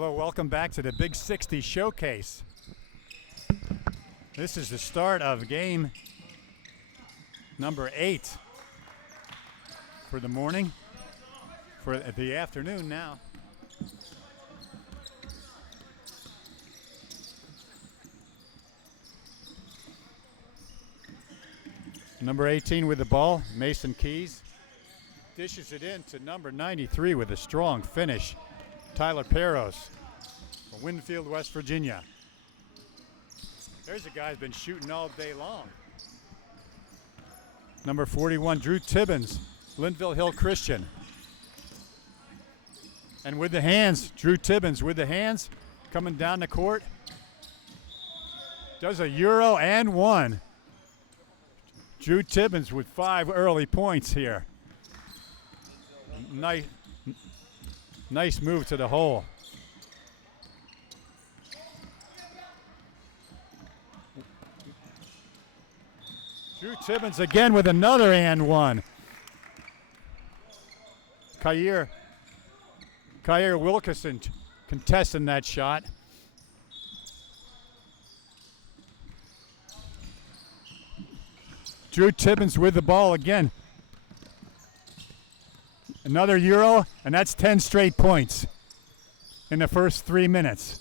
Hello, welcome back to the Big 60 Showcase. This is the start of game number 8 for the morning, for the afternoon now. Number 18 with the ball, Mason Keys. Dishes it in to number 93 with a strong finish, Tyler Peros from Winfield, West Virginia. There's a guy who's been shooting all day long. Number 41, Drew Tibbins, Linville Hill Christian. And with the hands, Drew Tibbins with the hands, coming down the court. Does a Euro and one. Drew Tibbins with 5 early points here. Nice move to the hole. Drew Tibbins again with another and one. Kyer Wilkerson contesting that shot. Drew Tibbins with the ball again. Another Euro, and that's 10 straight points in the first 3 minutes.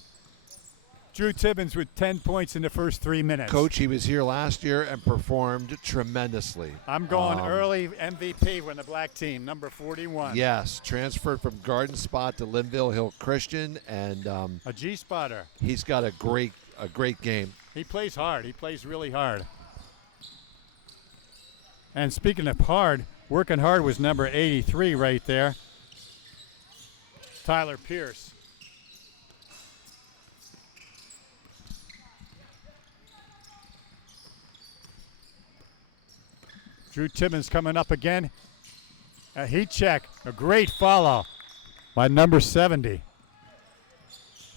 Drew Tibbins with 10 points in the first 3 minutes. Coach, he was here last year and performed tremendously. I'm going early MVP when the black team, number 41. Yes, transferred from Garden Spot to Linville Hill Christian, and a G-spotter. He's got a great game. He plays hard. He plays really hard. And speaking of hard, working hard was number 83 right there, Tyler Pierce. Drew Tibbins coming up again. A heat check, a great follow by number 70.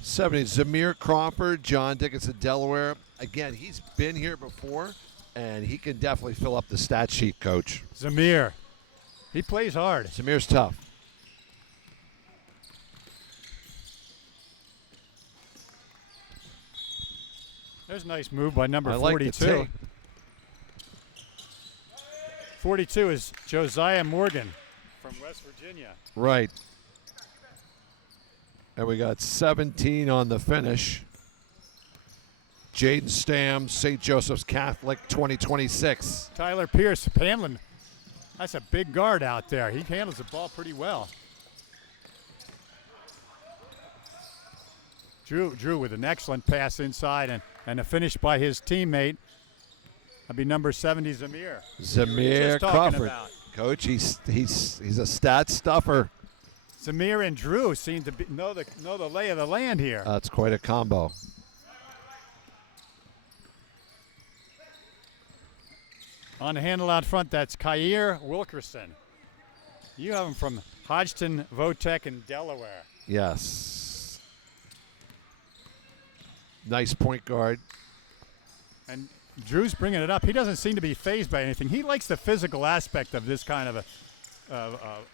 70, Zamir Crawford, John Dickinson, Delaware. Again, he's been here before, and he can definitely fill up the stat sheet, Coach. Zamir, he plays hard. Zamir's tough. There's a nice move by number I like 42. the take. 42 is Josiah Morgan from West Virginia. Right. And we got 17 on the finish. Jaden Stam, St. Joseph's Catholic, 2026. Tyler Pierce handling. That's a big guard out there. He handles the ball pretty well. Drew with an excellent pass inside and a finish by his teammate. That'd be number 70, Zamir. Zamir Crawford. Coach, he's a stat stuffer. Zamir and Drew seem to know the lay of the land here. That's quite a combo. On the handle out front, that's Kyer Wilkerson. You have him from Hodgson Votech in Delaware. Yes. Nice point guard. And Drew's bringing it up. He doesn't seem to be fazed by anything. He likes the physical aspect of this kind of a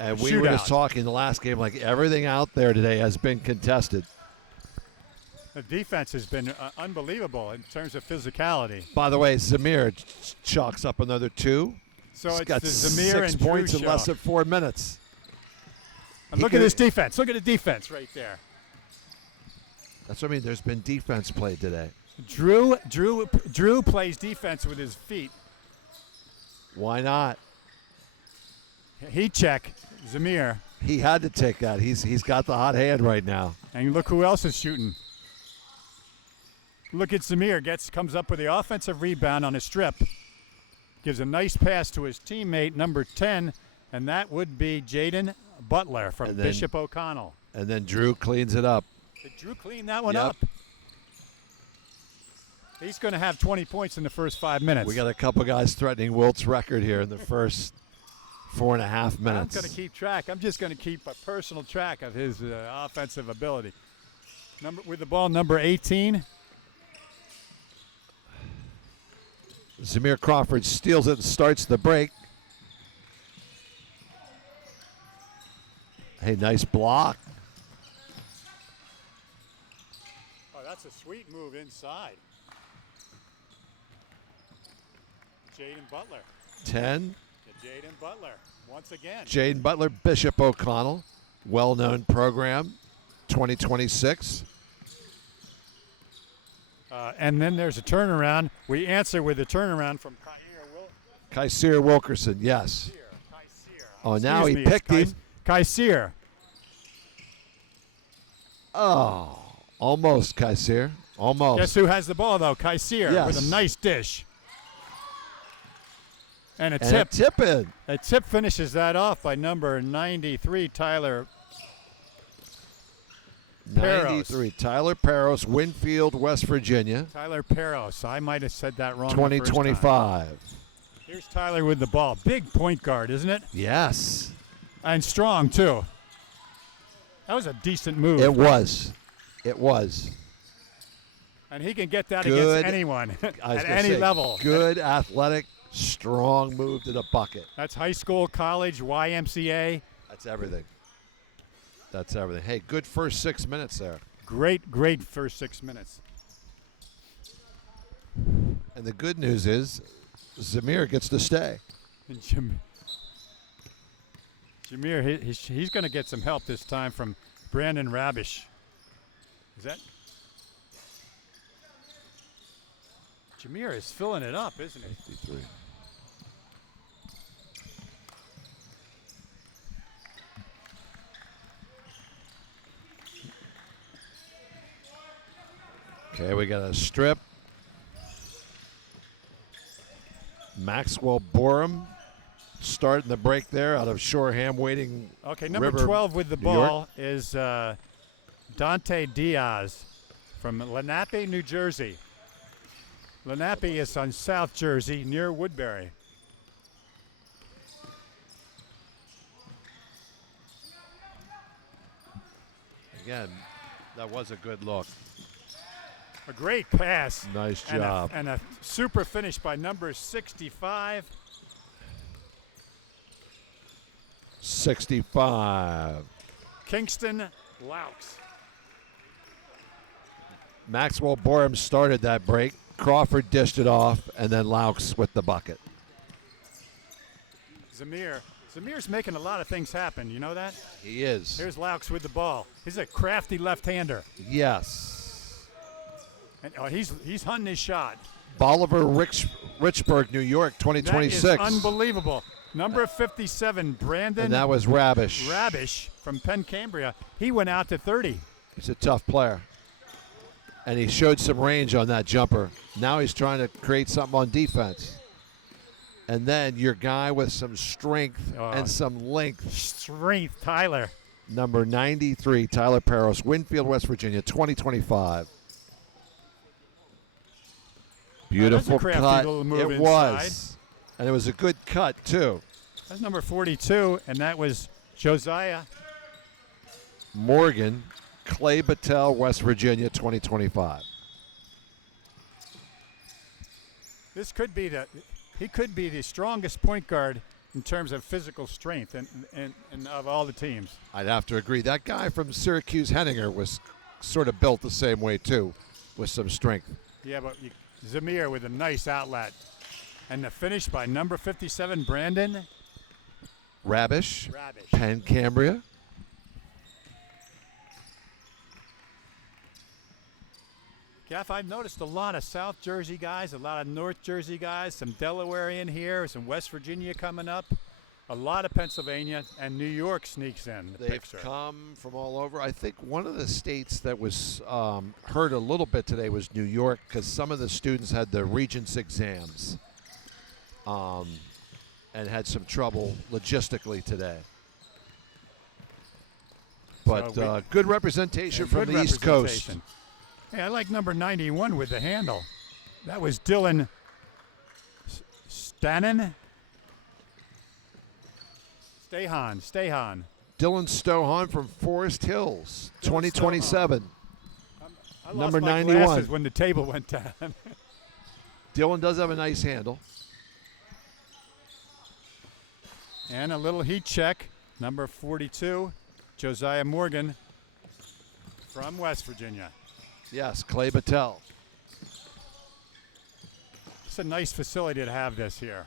and we shootout. were just talking the last game, like everything out there today has been contested. The defense has been unbelievable in terms of physicality. By the way, Zamir chalks up another 2. So He's it's got the Zamir 6 and Drew points in show. less than 4 minutes. And look at this defense. Look at the defense right there. That's what I mean. There's been defense played today. Drew plays defense with his feet. Why not? Heat check, Zamir. He had to take that. He's got the hot hand right now. And look who else is shooting. Look at Zamir. Comes up with the offensive rebound on a strip. Gives a nice pass to his teammate, number 10, and that would be Jaden Butler from Bishop O'Connell. And then Drew cleans it up. Did Drew clean that one up? He's going to have 20 points in the first 5 minutes. We got a couple guys threatening Wilt's record here in the first 4.5 minutes. I'm going to keep track. I'm just going to keep a personal track of his offensive ability. With the ball, number 18. Zamir Crawford steals it and starts the break. Hey, nice block. that's a sweet move inside. Jaden Butler. 10. To Jaden Butler once again. Jaden Butler, Bishop O'Connell, well-known program, 2026. And then there's a turnaround. We answer with a turnaround from Kysir Wilkerson, yes. Kysir. Oh, now Excuse he me, it's picked him. Kysir. Oh, almost, Kysir. Almost. Guess who has the ball, though? Kysir Yes. with a nice dish. And a And tip. a tip in. A tip finishes that off by number 93, Tyler 93. Tyler Peros, Winfield, West Virginia, Tyler Peros. I might have said that wrong. the first time. 2025. Here's Tyler with the ball. Big point guard, isn't it? Yes, And strong, too. That was a decent move. it was. It was. And he can get that Good. against anyone I was at gonna any say, level. Good, athletic, strong move to the bucket. That's high school, college, YMCA. That's everything. That's everything. Hey, good first 6 minutes there. Great first 6 minutes. And the good news is Zamir gets to stay. And Jameer, he's going to get some help this time from Brandon Rabish. Is that? Jameer is filling it up, isn't he? 53. Okay, we got a strip. Maxwell Borum starting the break there out of Shoreham, waiting. Okay, number River, 12 with the New York. ball is Dante Diaz from Lenape, New Jersey. Lenape is on South Jersey near Woodbury. Again, that was a good look. A great pass. Nice And job. and a super finish by number 65. 65. Kingston Laux. Maxwell Borum started that break. Crawford dished it off, and then Laux with the bucket. Zamir's making a lot of things happen. You know that? He is. Here's Laux with the ball. He's a crafty left-hander. Yes. And he's hunting his shot. Bolivar Richburg, New York, That 2026. is unbelievable. Number 57, Brandon And that was Rabish. Rabish from Penn Cambria. He went out to 30. He's a tough player. And he showed some range on that jumper. Now he's trying to create something on defense. And then your guy with some strength and some length. Strength, Tyler. Number 93, Tyler Peros, Winfield, West Virginia, 2025. Beautiful crafty cut. little move It inside. was. And it was a good cut, too. That's number 42, and that was Josiah. Morgan, Clay Battelle, West Virginia, 2025. This could be he could be the strongest point guard in terms of physical strength and of all the teams. I'd have to agree. That guy from Syracuse, Henninger, was sort of built the same way, too, with some strength. Yeah, but Zamir with a nice outlet. And the finish by number 57, Brandon Rabish, Rabish. Penn Cambria. Gaff, I've noticed a lot of South Jersey guys, a lot of North Jersey guys, some Delaware in here, some West Virginia coming up, a lot of Pennsylvania, and New York sneaks in the They've picture. come from all over. I think one of the states that was hurt a little bit today was New York because some of the students had the Regents exams and had some trouble logistically today. But So good representation from Good the East Coast. representation. Hey, I like number 91 with the handle. That was Dylan Stahan. Stahan. Dylan Stohan from Forest Hills, Dylan 2027. I lost Number my 91. glasses when the table went down. Dylan does have a nice handle. And a little heat check. Number 42, Josiah Morgan from West Virginia. Yes, Clay Battelle. It's a nice facility to have this here.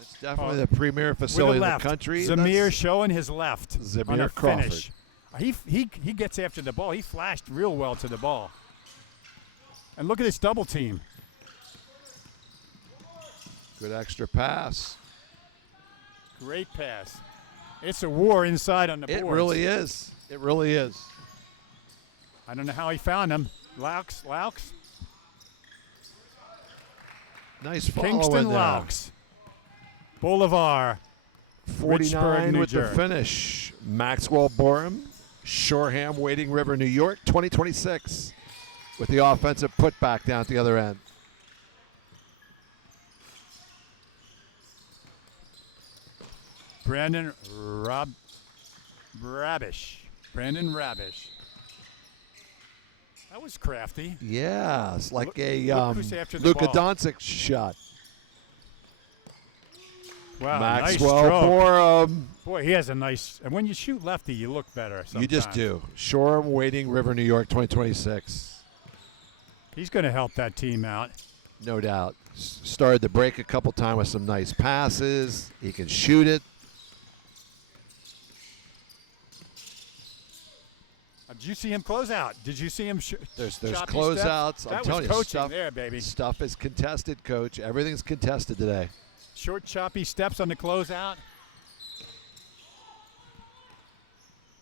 It's definitely the premier facility in the country. Zamir showing his left Zamir on a Crawford. finish. He gets after the ball. He flashed real well to the ball. And look at this double team. Good extra pass. Great pass. It's a war inside on the boards. It really is. It really is. I don't know how he found him. Laux. Nice follow Kingston in there. Laux. Boulevard. 49 Richburg, New with the Jersey. finish. Maxwell Borum, Shoreham, Wading River, New York, 2026. With the offensive putback down at the other end. Brandon Rabish. Brandon Rabish. That was crafty. Yeah, it's like a look who's after the Luka ball. Doncic shot. Wow, Maxwell nice stroke. Borum. Boy, he has a nice. And when you shoot lefty, you look better. Sometimes. You just do. Shoreham, Wading River, New York, 2026. He's going to help that team out. No doubt. Started the break a couple times with some nice passes. He can shoot it. Did you see him close out? Did you see him? There's choppy closeouts. steps? I'm That telling was you, coaching there, baby. Stuff is contested, Coach. Everything's contested today. Short, choppy steps on the closeout.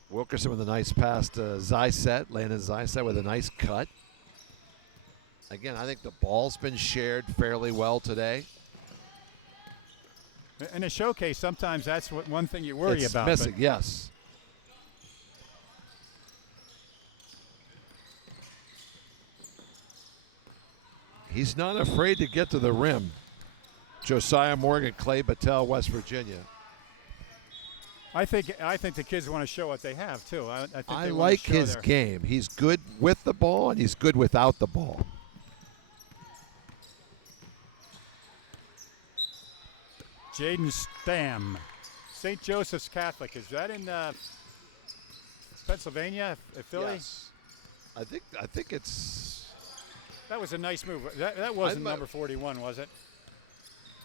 Wilkerson with a nice pass to Zyset. Landon Zyset with a nice cut. Again, I think the ball's been shared fairly well today. In a showcase, sometimes that's one thing you worry It's about. missing, yes. He's not afraid to get to the rim. Josiah Morgan, Clay Battelle, West Virginia. I think the kids want to show what they have too. I think I they want like to show his their- game. He's good with the ball and he's good without the ball. Jaden Stam, St. Joseph's Catholic. Is that in Pennsylvania, Philly? Yes. I think it's That was a nice move. That wasn't thought- number 41, was it?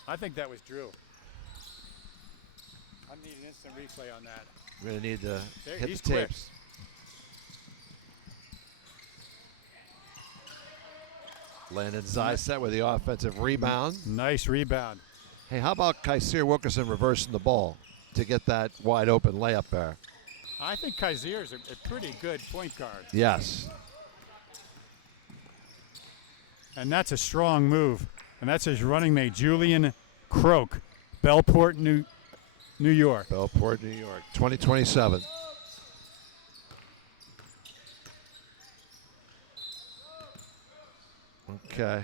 I think that was Drew. I need an instant replay on that. we're gonna need to There, hit he's the quick. tapes. Landon Zyset with the offensive rebound. Nice rebound. Hey, how about Kaiser Wilkerson reversing the ball to get that wide open layup there? I think Kaiser is a pretty good point guard. Yes. And that's a strong move. And that's his running mate, Julian Croak, Bellport, New York. Bellport, New York, 2027. Okay.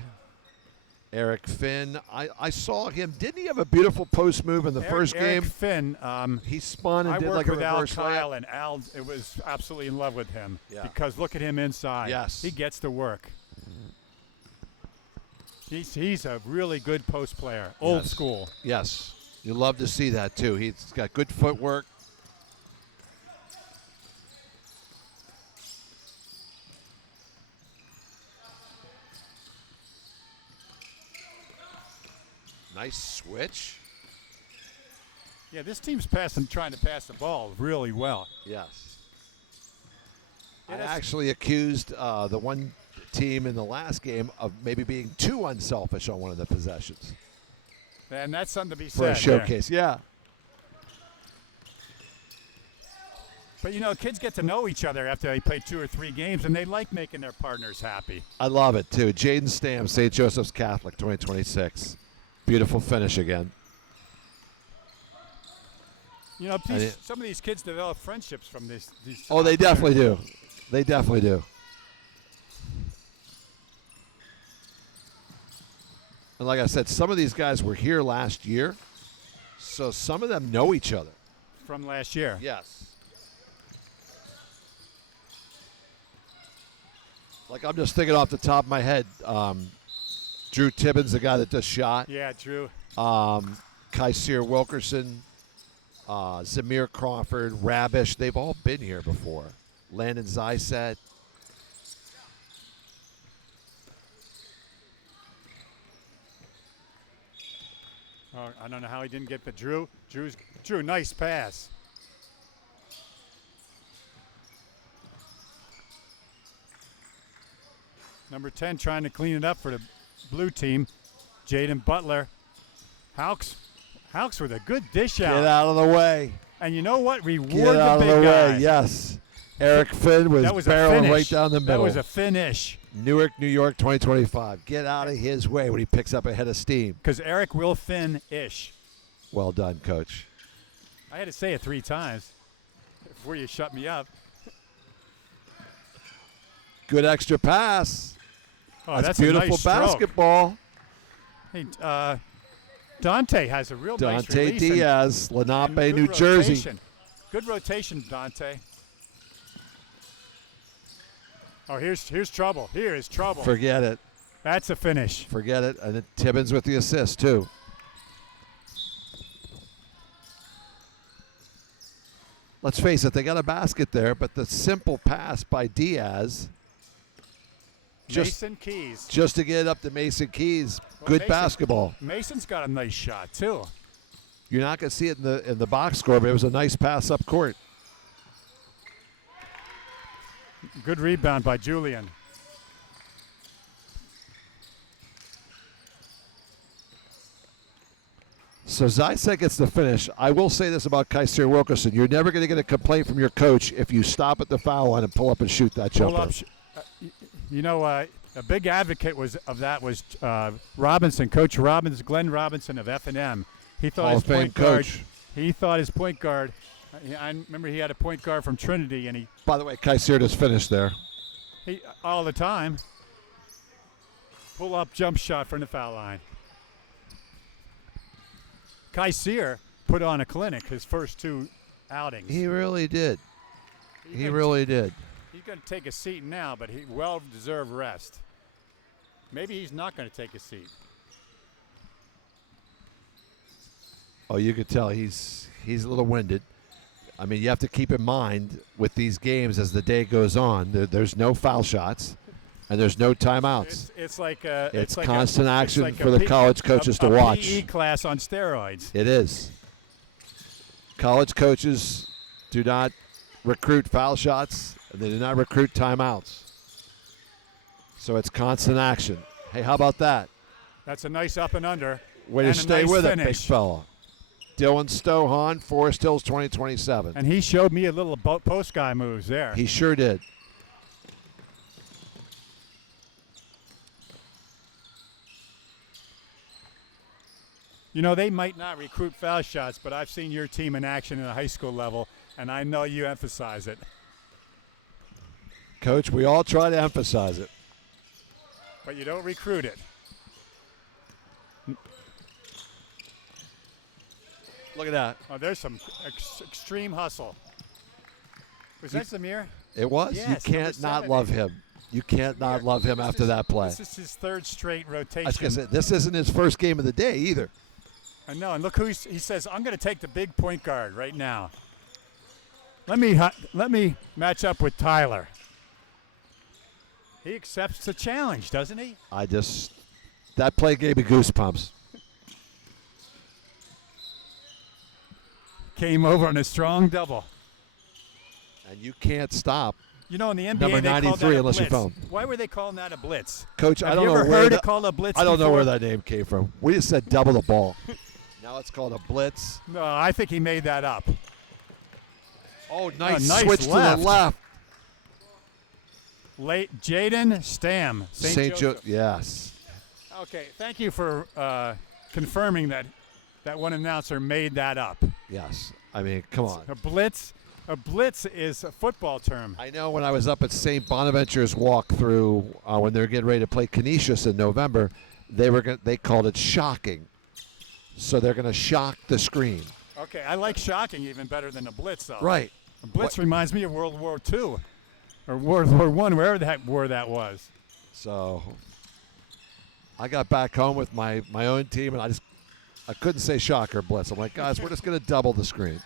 Eric Finn. I saw him. Didn't he have a beautiful post move in the first Eric game? Finn, He spun and I did worked like a with Al reverse Kyle, layup. and Al was absolutely in love with him. Yeah. Because look at him inside. Yes. He gets to work. He's a really good post player, old Yes. school. Yes. You love to see that, too. He's got good footwork. Nice switch. Yeah, this team's trying to pass the ball really well. Yes. Yeah, I that's- actually accused the one team in the last game of maybe being too unselfish on one of the possessions And that's something to be for said. a showcase. Yeah. But, you know, kids get to know each other after they play 2 or 3 games, and they like making their partners happy. I love it, too. Jaden Stam, St. Joseph's Catholic, 2026. Beautiful finish again. You know, I did- some of these kids develop friendships from these Oh, they definitely do. They definitely do. And like I said, some of these guys were here last year, so some of them know each other. from last year. Yes. Like I'm just thinking off the top of my head, Drew Tibbins, the guy that just shot, Yeah, Drew. Kaiser Wilkerson, Zamir Crawford, Rabish, they've all been here before. Landon Zyset. Oh, I don't know how he didn't get the Drew, nice pass. Number 10 trying to clean it up for the blue team. Jaden Butler. Hawks with a good dish out. Get out of the way. And you know what? Reward Get out the of big the guy. way. Yes. Eric Finn was That was a barreling finish. right down the middle. That was a finish. Newark, New York, 2025. Get out of his way when he picks up a head of steam. Because Eric will fin-ish. Well done, Coach. I had to say it 3 times before you shut me up. Good extra pass. Oh, that's beautiful a nice stroke. basketball. Hey, Dante has a real nice Dante release and- Diaz, Lenape, and New good Jersey. rotation. Good rotation, Dante. Oh, here's trouble. Here is trouble. Forget it. That's a finish. Forget it. And then Tibbins with the assist, too. Let's face it, they got a basket there, but the simple pass by Diaz Mason Keys. just to get it up to Mason Keys. Well, Good Mason- basketball. Mason's got a nice shot too. You're not going to see it in the box score, but it was a nice pass up court. Good rebound by Julian. So Zyset gets the finish. I will say this about Kaiser Wilkerson. You're never going to get a complaint from your coach if you stop at the foul line and pull up and shoot that Pull jumper. up. You know, a big advocate of that was Robinson, Coach Robbins, Glenn Robinson of F&M. He thought Hall his of Fame point guard. coach. He thought his point guard. I remember he had a point guard from Trinity, and By the way, Kaiser just finished there. he all the time pull up jump shot from the foul line. Kaiser put on a clinic his first 2 outings. He really did. He's He gonna- really did. He's going to take a seat now, but he well-deserved rest. Maybe he's not going to take a seat. Oh, you could tell he's a little winded. I mean, you have to keep in mind with these games as the day goes on, there's no foul shots and there's no timeouts. It's like It's like constant it's action like for the college coaches to watch. PE class on steroids. It is. College coaches do not recruit foul shots, and they do not recruit timeouts. So it's constant action. Hey, how about that? That's a nice up and under. Way to and a stay nice with it, big finish. fella. Dylan Stohan, Forest Hills 2027. And he showed me a little post guy moves there. He sure did. You know, they might not recruit foul shots, but I've seen your team in action at a high school level, and I know you emphasize it. Coach, we all try to emphasize it. But you don't recruit it. Look at that. Oh, there's some extreme hustle. Was that Zamir? It was. Yes, You can't number not 70. love him. You can't not love him after that play. This is his 3rd straight I was rotation. gonna say, this isn't his first game of the day either. I know, and look who he says, I'm going to take the big point guard right now. Let me match up with Tyler. He accepts the challenge, doesn't he? That play gave me goosebumps. Came over on a strong double. And you can't stop. You know, in the NBA, Number they called 93 that a unless you blitz. found. Why were they calling that a blitz? Coach, Have I don't you know ever where heard that, it called a blitz I don't know before? where that name came from. We just said double the ball. Now it's called a blitz. No, I think he made that up. Oh, nice, nice switch left. to the left. Late Jaden Stam, St. Joseph. Yes. Okay, thank you for confirming that one announcer made that up. Yes. I mean, come on. A blitz is a football term. I know when I was up at St. Bonaventure's walkthrough when they were getting ready to play Canisius in November, they called it shocking. So they're going to shock the screen. Okay, I like shocking even better than a blitz, though. Right. A blitz reminds me of World War II or World War I, wherever that war that was. So I got back home with my own team, and I couldn't say shocker blitz. I'm like, guys, we're just going to double the screen.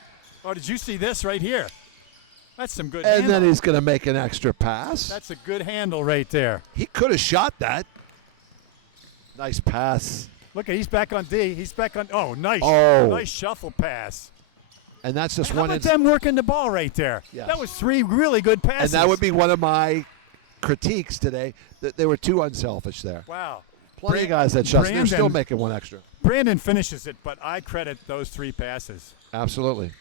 Oh, did you see this right here? That's some good And handle. then he's going to make an extra pass. That's a good handle right there. He could have shot that. Nice pass. Look at, he's back on D. He's back on. Oh, nice. Oh. Nice shuffle pass. And that's just How one. about them working the ball right there? Yes. That was 3 really good And passes. that would be one of my critiques today, that they were too unselfish there. Wow. Plenty of guys that shots. They're still Brandon- making one extra. Brandon finishes it, but I credit those 3 passes. Absolutely.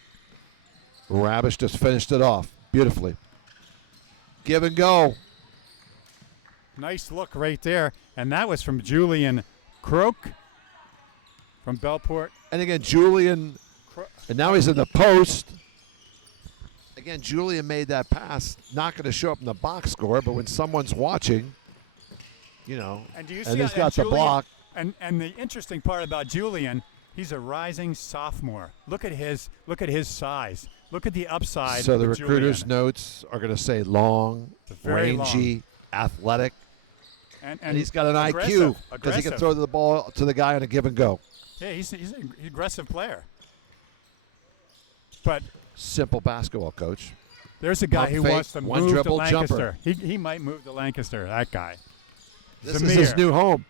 Rabish just finished it off beautifully. Give and go. Nice look right there. And that was from Julian Croak from Bellport. And again, Julian, and now he's in the post. Again, Julian made that pass. Not going to show up in the box score, but when someone's watching, you know, And do you see and he's how- got the Julian- block. And the interesting part about Julian, he's a rising sophomore. Look at his size. Look at the upside. So the with recruiter's Julian. notes are going to say long, Very rangy, athletic, and and he's got an IQ aggressive, because he can aggressive. throw the ball to the guy on a give and go. Yeah, he's an aggressive player. But Simple basketball, coach. there's a guy Pump who fake, wants to one move to dribble, Lancaster. jumper. He might move to Lancaster, that guy. This is his Zamir. new home.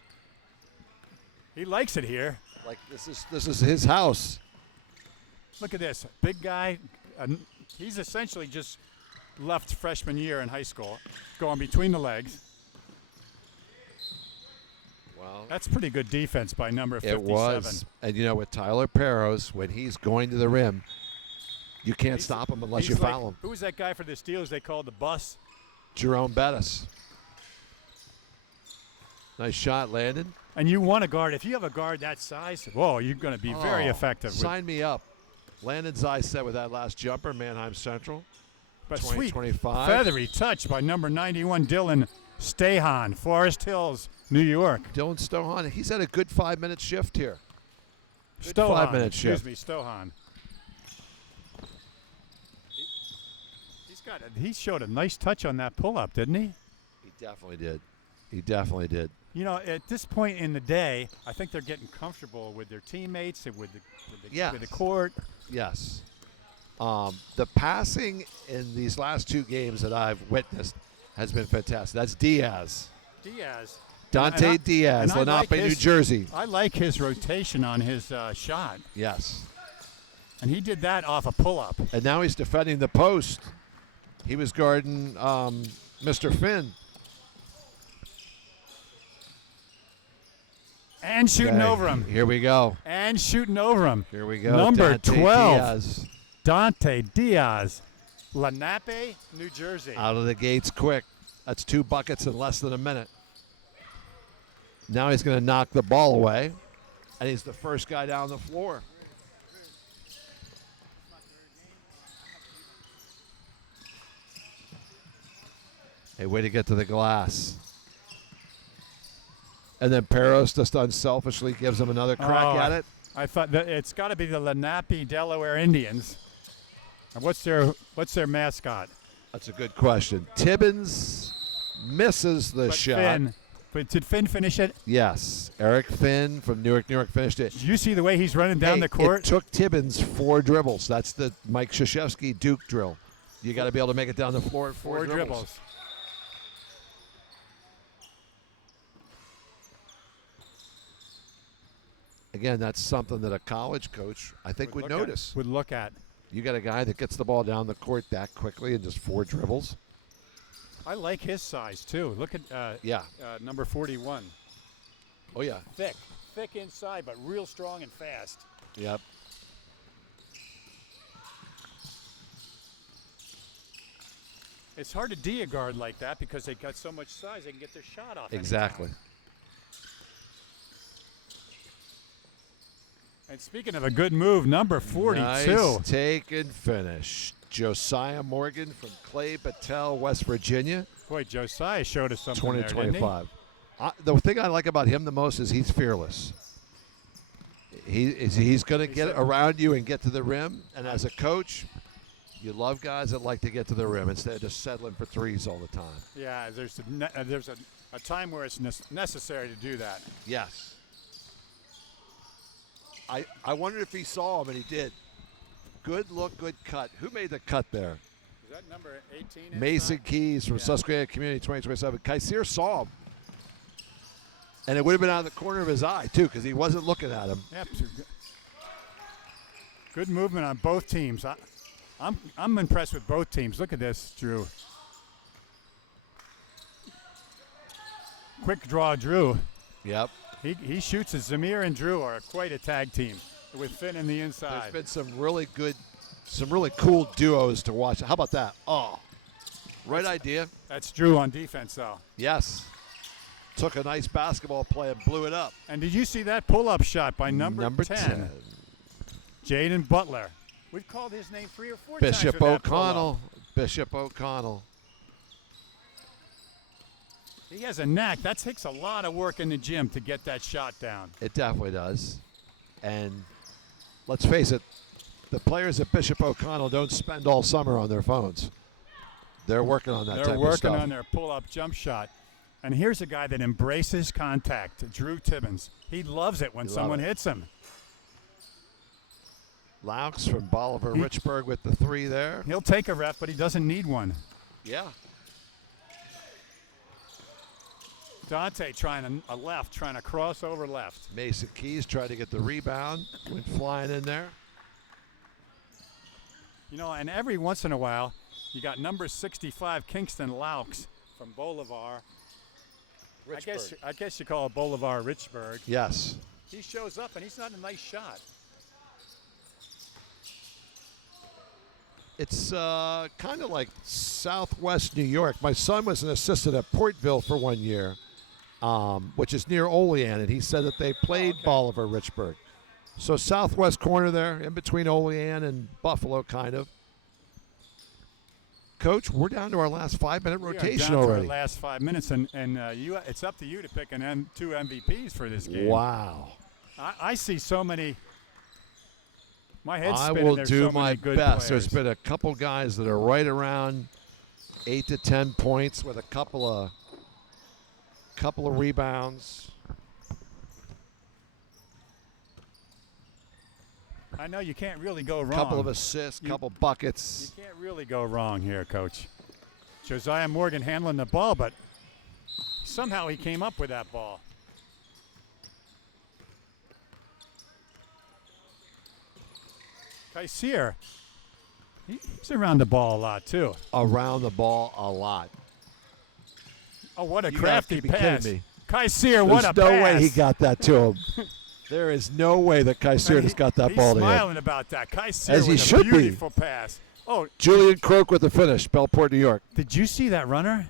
He likes it here. Like this is his house. Look at this. Big guy. He's essentially just left freshman year in high school, going between the legs. Wow. That's pretty good defense by number 57. It was. And you know, with Tyler Peros, when he's going to the rim, you can't He's- stop him unless he's you like- foul him. Who was that guy for the Steelers they called the bus? Jerome Bettis. Nice shot, Landon. And you want a guard. If you have a guard that size, whoa, you're going to be very Oh, effective. Sign me up. Landon's eye set with that last jumper, Mannheim Central. But sweet, 2025. feathery touch by number 91, Dylan Stahan, Forest Hills, New York. Dylan Stohan, he's had a good 5-minute shift here. Good Stohan, 5-minute excuse shift. me, Stohan. He showed a nice touch on that pull-up, didn't he? He definitely did. He definitely did. You know, at this point in the day, I think they're getting comfortable with their teammates and with the court. Yes. The passing in these last 2 games that I've witnessed has been fantastic. That's Diaz. Diaz. Dante Diaz, and I like Lenape, New his- Jersey. I like his rotation on his shot. Yes. And he did that off a pull-up. And now he's defending the post. He was guarding Mr. Finn. And shooting Okay, over him. Here we go. And shooting over him. Here we go. Number Dante 12. Diaz. Dante Diaz. Lenape, New Jersey. Out of the gates quick. That's 2 buckets in less than a minute. Now he's going to knock the ball away. And he's the first guy down the floor. Hey, way to get to the glass. And then Peros just unselfishly gives him another crack Oh, at it. I thought that it's got to be the Lenape, Delaware Indians. And what's their mascot? That's a good question. Tibbins misses the But shot. Finn. But did Finn finish it? Yes. Eric Finn from Newark, New York finished it. Did you see the way he's running down Hey, the court? It took Tibbins 4 dribbles. That's the Mike Krzyzewski Duke drill. You got to be able to make it down the floor in 4 dribbles. Again, that's something that a college coach, I think, would look at- notice. Would look at. You got a guy that gets the ball down the court that quickly in just 4 dribbles. I like his size too. Look at Yeah. number 41. Oh, yeah. Thick inside, but real strong and fast. Yep. It's hard to D a guard like that because they got so much size. They can get their shot off. Exactly. anytime. And speaking of a good move, number 42. Nice take and finish. Josiah Morgan from Clay Battelle, West Virginia, Boy, Josiah showed us something there, didn't he? 2025. The thing I like about him the most is he's fearless. He's going to get around you and get to the rim. And as a coach, you love guys that like to get to the rim instead of just settling for threes all the time. Yeah, there's a time where it's necessary to do that. Yes. I wondered if he saw him, and he did. Good look, good cut. Who made the cut there? that number 18 inside? Mason Keys from Yeah. Susquehanna Community 2027. Kaiser saw him. And it would have been out of the corner of his eye, too, because he wasn't looking at him. Yep. Good movement on both teams. I'm impressed with both teams. Look at this, Drew. Quick draw, Drew. Yep. He shoots as Zamir and Drew are quite a tag team with Finn in the There's inside. been some really cool duos to watch. How about that? Oh, right idea. That's Drew on defense, though. Yes. Took a nice basketball play and blew it up. And did you see that pull-up shot by number 10? Jaden Butler. We've called his name 3 or 4 times. Bishop with that O'Connell. Bishop O'Connell. He has a knack. That takes a lot of work in the gym to get that shot down. It definitely does. And let's face it, the players at Bishop O'Connell don't spend all summer on their phones. They're working on that They're type of working stuff. on their pull-up jump shot. And here's a guy that embraces contact, Drew Tibbins. He loves it when someone hits him. Laux from Bolivar Richburg with the 3 there. He'll take a ref, but he doesn't need one. Yeah. Dante trying to cross over left. Mason Keys tried to get the rebound. Went flying in there. You know, and every once in a while, you got number 65 Kingston Laux from Bolivar. I guess you call it Bolivar Richburg. Yes. He shows up and he's not a nice shot. It's kind of like Southwest New York. My son was an assistant at Portville for 1 year, which is near Olean, and he said that they played Bolivar Richburg. So southwest corner there, in between Olean and Buffalo, kind of. Coach, we're down to our last 5-minute rotation we are down already. To our last 5 minutes, and it's up to you to pick 2 MVPs for this game. Wow. I see so many. My head's I spinning. will There's do so my many good best. players. There's been a couple guys that are right around 8 to 10 points with a couple of rebounds. I know you can't really go wrong. Couple of assists, couple buckets. You can't really go wrong here, Coach. Josiah Morgan handling the ball, but somehow he came up with that ball. Kaiser, he's around the ball a lot, too. Around the ball a lot. Oh, what a You crafty gotta be kidding pass. me. Kaiser, what a There's no pass. way he got that to him. There is no way that Kaiser And has got that he's ball to him. smiling about that. Kaiser As he with should a be. beautiful pass. Oh, Julian Croak with the finish, Bellport, New York. did you see that runner?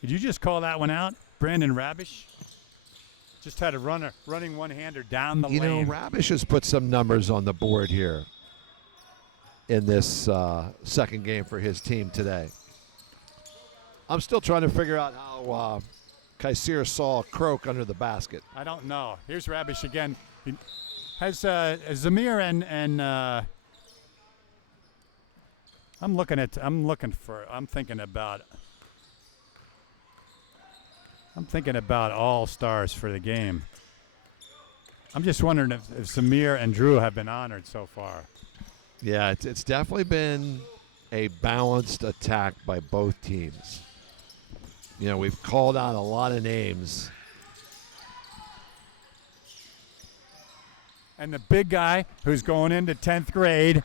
Did you just call that one out? Brandon Rabish just had a running one-hander down the You know, lane. Rabish has put some numbers on the board here in this second game for his team today. I'm still trying to figure out how Kaiser saw Croak under the basket. I don't know. Here's Rabish again. Has Zamir and I'm thinking about all stars for the game. I'm just wondering if Zamir and Drew have been honored so far. Yeah, it's definitely been a balanced attack by both teams. You know, we've called out a lot of names. And the big guy who's going into 10th grade,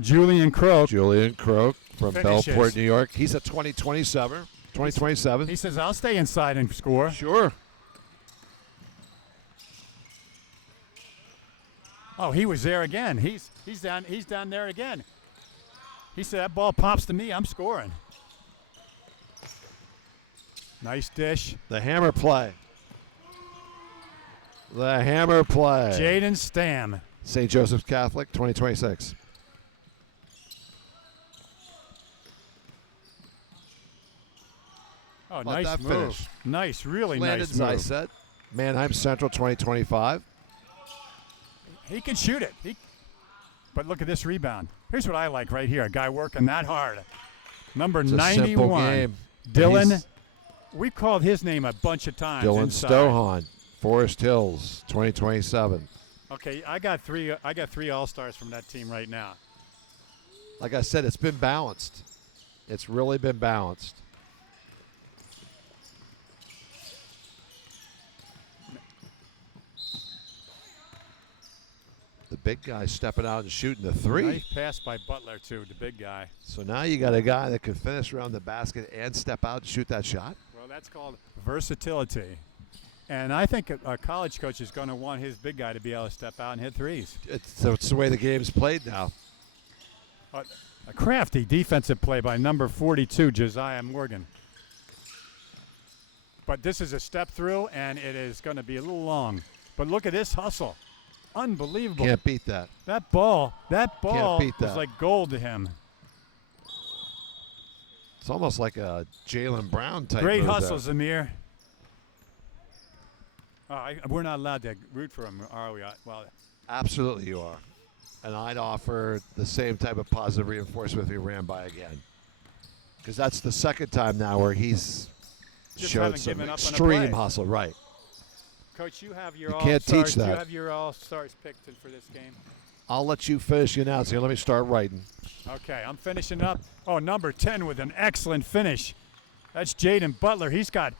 Julian Croak. Julian Croak from Finishes. Bellport, New York. He's a 2027. He says, I'll stay inside and score. Sure. Oh, he was there again. He's down there again. He said, that ball pops to me, I'm scoring. Nice dish. The hammer play. The hammer play. Jaden Stam. St. Joseph's Catholic, 2026. Oh, About nice that move. finish. Nice, really Landon nice move. Zyset, Manheim Central, 2025. He can shoot it. But look at this rebound. Here's what I like right here. A guy working that hard. Number It's a simple 91. game. Dylan. He's We called his name a bunch of times. Dylan inside. Stohan, Forest Hills, 2027. Okay, I got three All-Stars from that team right now. Like I said, it's been balanced. It's really been balanced. The big guy stepping out and shooting the three. Nice pass by Butler, too, the big guy. So now you got a guy that can finish around the basket and step out and shoot that shot. Well, that's called versatility. And I think a college coach is going to want his big guy to be able to step out and hit threes. It's the way the game's played now. A crafty defensive play by number 42, Josiah Morgan. But this is a step through, and it is going to be a little long. But look at this hustle. Unbelievable. Can't beat that. That ball Can't beat was that. like gold to him. It's almost like a Jaylen Brown type Great move hustle, there. Zamir. We're not allowed to root for him, are we? Well, Absolutely you are. And I'd offer the same type of positive reinforcement if he ran by again. Because that's the second time now where he's Just showed haven't some given up on a extreme play. hustle. Right. Coach, you have your You all-stars. can't teach Do you that. have your all-stars picked for this game? I'll let you finish the announcing. Let me start writing. Okay, I'm finishing up. Oh, number 10 with an excellent finish. That's Jaden Butler. He's got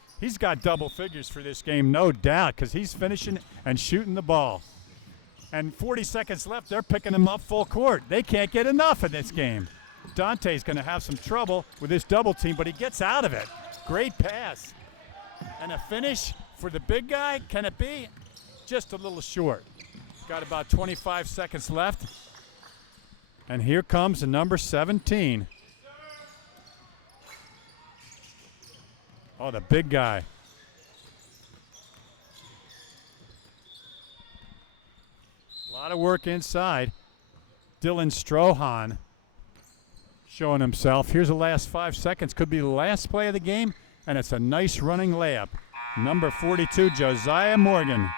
double figures for this game, no doubt, because he's finishing and shooting the ball. And 40 seconds left, they're picking him up full court. They can't get enough of this game. Dante's going to have some trouble with this double team, but he gets out of it. Great pass. And a finish for the big guy. Can it be? Just a little short. Got about 25 seconds left. And here comes the number 17. Oh, the big guy. A lot of work inside. Dylan Strohan showing himself. Here's the last 5 seconds. Could be the last play of the game, and it's a nice running layup. Number 42, Josiah Morgan.